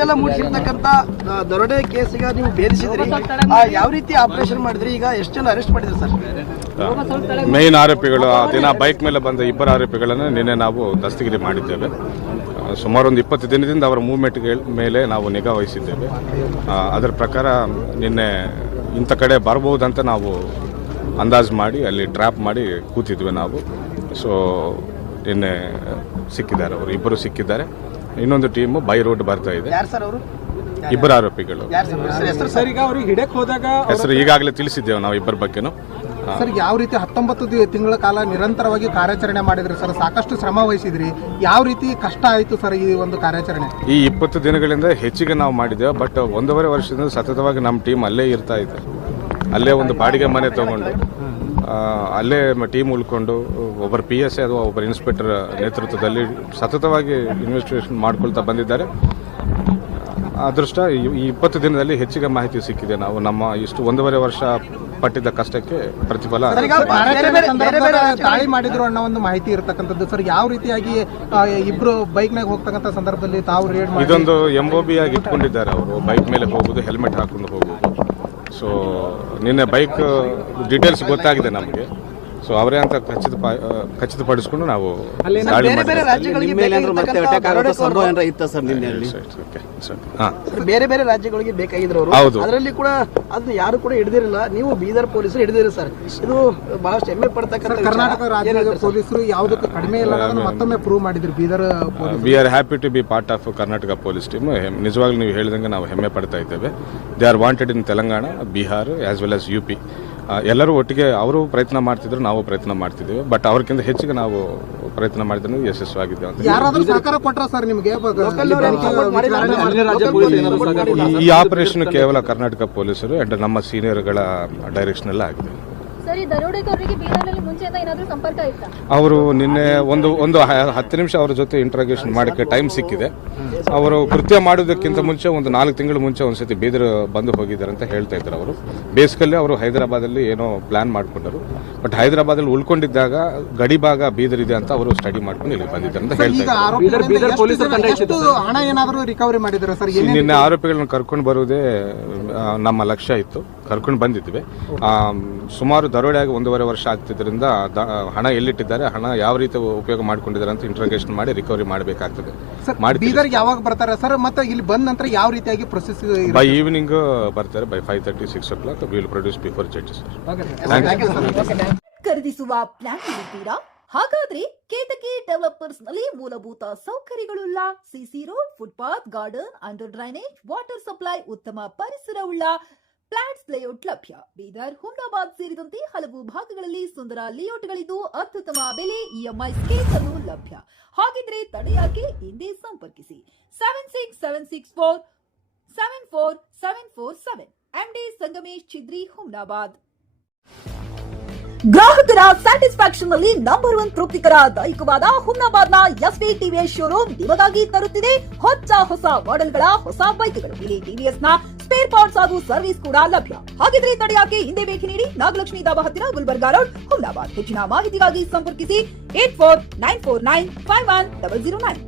ಇಷ್ಟೆಲ್ಲ ಮೂಡಿಸಿರ್ತಕ್ಕಂಥ ದರೋಡೆ ಕೇಸಿಗ ನೀವು ಭೇದಿಸಿದ್ರಿ, ಯಾವ ರೀತಿ ಆಪರೇಷನ್ ಮಾಡಿದ್ರಿ? ಈಗ ಎಷ್ಟು ಜನ ಅರೆಸ್ಟ್ ಮಾಡಿದ್ರಿ ಸರ್? ಮೇನ್ ಆರೋಪಿಗಳು ಆ ದಿನ ಬೈಕ್ ಮೇಲೆ ಬಂದ ಇಬ್ಬರು ಆರೋಪಿಗಳನ್ನು ನಿನ್ನೆ ನಾವು ದಸ್ತಗಿರಿ ಮಾಡಿದ್ದೇವೆ. ಸುಮಾರು ಒಂದು 20 ದಿನದಿಂದ ಅವರ ಮೂವ್ಮೆಂಟ್ ಮೇಲೆ ನಾವು ನಿಗಾ ವಹಿಸಿದ್ದೇವೆ. ಅದರ ಪ್ರಕಾರ ನಿನ್ನೆ ಇಂಥ ಕಡೆ ಬರ್ಬೋದಂತ ನಾವು ಅಂದಾಜು ಮಾಡಿ ಅಲ್ಲಿ ಟ್ರ್ಯಾಪ್ ಮಾಡಿ ಕೂತಿದ್ವಿ ನಾವು. ಸೊ ನಿನ್ನೆ ಸಿಕ್ಕಿದ್ದಾರೆ, ಅವರು ಇಬ್ಬರು ಸಿಕ್ಕಿದ್ದಾರೆ. ಇನ್ನೊಂದು ಟೀಮು ಬೈ ರೋಡ್ ಬರ್ತಾ ಇದೆ. ಇಬ್ಬರು ಆರೋಪಿಗಳು ಹೆಸರು ಈಗಾಗಲೇ ತಿಳಿಸಿದ್ದೇವೆ ನಾವು ಇಬ್ಬರ ಬಗ್ಗೆನೂ. ಸರ್, ಯಾವ ರೀತಿ 19 ತಿಂಗಳ ಕಾಲ ನಿರಂತರವಾಗಿ ಕಾರ್ಯಾಚರಣೆ ಮಾಡಿದ್ರಿ ಸರ್? ಸಾಕಷ್ಟು ಶ್ರಮ ವಹಿಸಿದ್ರಿ. ಯಾವ ರೀತಿ ಕಷ್ಟ ಆಯಿತು ಸರ್ ಈ ಒಂದು ಕಾರ್ಯಾಚರಣೆ? ಈ 20 ದಿನಗಳಿಂದ ಹೆಚ್ಚಿಗೆ ನಾವು ಮಾಡಿದ್ದೇವೆ. ಬಟ್ 1.5 ವರ್ಷದಿಂದ ಸತತವಾಗಿ ನಮ್ಮ ಟೀಮ್ ಅಲ್ಲೇ ಇರ್ತಾ ಇದೆ. ಅಲ್ಲೇ ಒಂದು ಬಾಡಿಗೆ ಮನೆ ತಗೊಂಡು ಅಲ್ಲೇ ಟೀಮ್ ಉಳ್ಕೊಂಡು ಒಬ್ಬರು PSI ಅಥವಾ ಒಬ್ಬರು ಇನ್ಸ್ಪೆಕ್ಟರ್ ನೇತೃತ್ವದಲ್ಲಿ ಸತತವಾಗಿ ಇನ್ವೆಸ್ಟಿಗೇಷನ್ ಮಾಡ್ಕೊಳ್ತಾ ಬಂದಿದ್ದಾರೆ. ಅದೃಷ್ಟ ಈ 20 ದಿನದಲ್ಲಿ ಹೆಚ್ಚಿಗೆ ಮಾಹಿತಿ ಸಿಕ್ಕಿದೆ. ನಾವು ನಮ್ಮ ಇಷ್ಟು 1.5 ವರ್ಷ ಪಟ್ಟಿದ್ದ ಕಷ್ಟಕ್ಕೆ ಪ್ರತಿಫಲ. ದಾಳಿ ಮಾಡಿದ್ರು ಅನ್ನೋ ಒಂದು ಮಾಹಿತಿ ಇರತಕ್ಕಂಥದ್ದು ಸರ್. ಯಾವ ರೀತಿಯಾಗಿ ಇಬ್ರು ಬೈಕ್ನಾಗ ಹೋಗ್ತಕ್ಕಂಥ ಸಂದರ್ಭದಲ್ಲಿ ತಾವು ರೇಡ್ ಮಾಡಿ ಇದೊಂದು MOB ಆಗಿ ಇಟ್ಕೊಂಡಿದ್ದಾರೆ. ಅವರು ಬೈಕ್ ಮೇಲೆ ಹೋಗುದು, ಹೆಲ್ಮೆಟ್ ಹಾಕೊಂಡು ಹೋಗುದು. ಸೊ ನಿನ್ನೆ ಬೈಕ್ ಡೀಟೇಲ್ಸ್ ಗೊತ್ತಾಗಿದೆ ನಮಗೆ. ಸೊ ಅವರೇ ಅಂತ ಖಚಿತಪಡಿಸಿಕೊಂಡು ನಾವು ದಾಳಿ ಮಾಡಿದ್ದೇವೆ. ಬೇರೆ ಬೇರೆ ರಾಜ್ಯಗಳಿಗೆ ಬೇಕಾಗಿದ್ರು ಅವರು, ಅದರಲ್ಲಿ ಕೂಡ ಅದನ್ನ ಯಾರು ಕೂಡ ಹಿಡಿದಿರಲಿಲ್ಲ. ನೀವು ಬೀದರ್ ಪೊಲೀಸರು ಹಿಡಿದಿರಿ ಸರ್. ಇದು ಬಹಳಷ್ಟು ಹೆಮ್ಮೆ ಪಡ್ತಕ್ಕಂಥ. ಕರ್ನಾಟಕ ರಾಜ್ಯದ ಪೊಲೀಸರು ಯಾವುದಕ್ಕೂ ಕಡಿಮೆ ಇಲ್ಲ ಮತ್ತೊಮ್ಮೆ ಪ್ರೂವ್ ಮಾಡಿದ್ರು Bidar. We are happy to be part of Karnataka police team. ನಿಜವಾಗ್ಲೂ ನೀವು ಹೇಳಿದಂಗೆ ನಾವು ಹೆಮ್ಮೆ ಪಡ್ತಾ ಇದ್ದೇವೆ. They are wanted in Telangana, Bihar as well as UP. ಎಲ್ಲರೂ ಒಟ್ಟಿಗೆ ಅವರು ಪ್ರಯತ್ನ ಮಾಡ್ತಿದ್ರು, ನಾವು ಪ್ರಯತ್ನ ಮಾಡ್ತಿದ್ದೇವೆ. ಬಟ್ ಅವ್ರಕ್ಕಿಂತ ಹೆಚ್ಚಿಗೆ ನಾವು ಪ್ರಯತ್ನ ಮಾಡಿದ್ರು ಯಶಸ್ವಾಗಿದ್ದೇವೆ ಅಂತ. ಯಾರಾದ್ರೂ ಸಹಕಾರ ಕೊಟ್ಟರ ಸರ್ ನಿಮಗೆ? ಈ ಆಪರೇಷನ್ ಕೇವಲ ಕರ್ನಾಟಕ ಪೊಲೀಸರು ಅಂಡ್ ನಮ್ಮ ಸೀನಿಯರ್ಗಳ ಡೈರೆಕ್ಷನ್ ಎಲ್ಲ ಆಗಿದೆ. ಅವರು ನಿನ್ನೆ ಒಂದು 10 ನಿಮಿಷ ಅವ್ರ ಜೊತೆ ಇಂಟ್ರಾಗೇಷನ್ ಮಾಡೋಕ್ಕೆ ಟೈಮ್ ಸಿಕ್ಕಿದೆ. ಅವರು ಕೃತ್ಯ ಮಾಡೋದಕ್ಕಿಂತ ಮುಂಚೆ ಒಂದು 4 ತಿಂಗಳು ಮುಂಚೆ ಒಂದ್ಸತಿ ಬೀದರ್ ಬಂದು ಹೋಗಿದ್ದಾರೆ ಅಂತ ಹೇಳ್ತಾ ಇದ್ದಾರೆ. ಅವರು ಬೇಸಿಕಲ್ಲಿ ಅವರು ಹೈದರಾಬಾದಲ್ಲಿ ಏನೋ ಪ್ಲಾನ್ ಮಾಡ್ಕೊಂಡರು. ಬಟ್ ಹೈದರಾಬಾದಲ್ಲಿ ಉಳ್ಕೊಂಡಿದ್ದಾಗ ಗಡಿ ಭಾಗ ಬೀದರ್ ಇದೆ ಅಂತ ಅವರು ಸ್ಟಡಿ ಮಾಡ್ಕೊಂಡು ಇಲ್ಲಿ ಬಂದಿದ್ದಾರೆ ಅಂತ ಹೇಳ್ತಾ ಇದ್ದಾರೆ. ನಿನ್ನೆ ಆರೋಪಿಗಳನ್ನ ಕರ್ಕೊಂಡು ಬರುವುದೇ ನಮ್ಮ ಲಕ್ಷ್ಯ ಇತ್ತು. ಕರ್ಕೊಂಡು ಬಂದಿದ್ವಿ. ಸುಮಾರು ದರೋಡೆ ಆಗಿ 1.5 ವರ್ಷ ಆಗ್ತಿದ್ರಿಂದ ಹಣ ಎಲ್ಲಿಟ್ಟಿದ್ದಾರೆ, ಹಣ ಯಾವ ರೀತಿ ಉಪಯೋಗ ಮಾಡ್ಕೊಂಡಿದ್ದಾರೆ ಅಂತ ಇಂಟ್ರೋಗೇಷನ್ ಮಾಡಿ ರಿಕವರಿ ಮಾಡಬೇಕಾಗ್ತದೆ. ಬೀದರ್ಗೆ ಯಾವಾಗ ಬರ್ತಾರೆ ಸರ್? ಮತ್ತೆ ಇಲ್ಲಿ ಬಂದ ನಂತರ ಯಾವ ರೀತಿಯಾಗಿ ಪ್ರೊಸೆಸ್? ಬೈ ಈವ್ನಿಂಗ್ ಬರ್ತಾರೆ. By 5:30, 6 o'clock will produce before judges. ಖರೀದಿಸುವ ಪ್ಲಾನ್ ಇದ್ದೀರಾ? ಹಾಗಾದ್ರೆ ಕೇತಕಿ ಡೆವಲಪರ್ಸ್ ನಲ್ಲಿ ಮೂಲಭೂತ ಸೌಕರ್ಯಗಳುಳ್ಳ CC road, footpath, garden, under drainage, water supply, ಉತ್ತಮ ಪರಿಸರವುಳ್ಳ ಫ್ಲಾಟ್ಸ್ ಲೇಔಟ್ ಲಭ್ಯ. ಬೀದರ್, ಹುಮ್ನಾಬಾದ್ ಸೇರಿದಂತೆ ಹಲವು ಭಾಗಗಳಲ್ಲಿ ಸುಂದರ ಲೇಔಟ್ಗಳಿದ್ದು ಅತ್ಯುತ್ತಮ ಬೆಲೆ, EMI ಸ್ಕೀಮ್ಸ್ ಅನ್ನು ಲಭ್ಯ. ಹಾಗಿದ್ರೆ ತಡೆಯಾಕೆ? ಹಿಂದೆ ಸಂಪರ್ಕಿಸಿ 7676474747 MD ಸಂಗಮೇಶ್ ಚಿದ್ರಿ, ಹುಮ್ನಾಬಾದ್. ಗ್ರಾಹಕರ ಸ್ಯಾಟಿಸ್ಫ್ಯಾಕ್ಷನ್ ನಲ್ಲಿ ನಂಬರ್ 1 ತೃಪ್ತಿಕರ ದೈಹಿಕವಾದ ಹುಮ್ನಾಬಾದ್ನ SV TVS ಶೋರೂಮ್ ನಿಮಗಾಗಿ ತರುತ್ತಿದೆ ಹೊಸ ಮಾಡೆಲ್ಗಳ ಹೊಸ ಬೈಕ್ಗಳು. ಇಲ್ಲಿ TVS ನ ಸ್ಪೇರ್ ಪಾರ್ಟ್ಸ್ ಹಾಗೂ ಸರ್ವಿಸ್ ಕೂಡ ಲಭ್ಯ. ಹಾಗಿದ್ರೆ ತಡೆಯಾಕೆ? ಹಿಂದೆ ಭೇಟಿ ನೀಡಿ. ನಾಗಲಕ್ಷ್ಮಿ ಧಾಬಾ ಹತ್ತಿರ, ಗುಲ್ಬರ್ಗಾ ರೋಡ್, ಹುಮ್ನಾಬಾದ್. ಹೆಚ್ಚಿನ ಮಾಹಿತಿಗಾಗಿ ಸಂಪರ್ಕಿಸಿ 8494951009.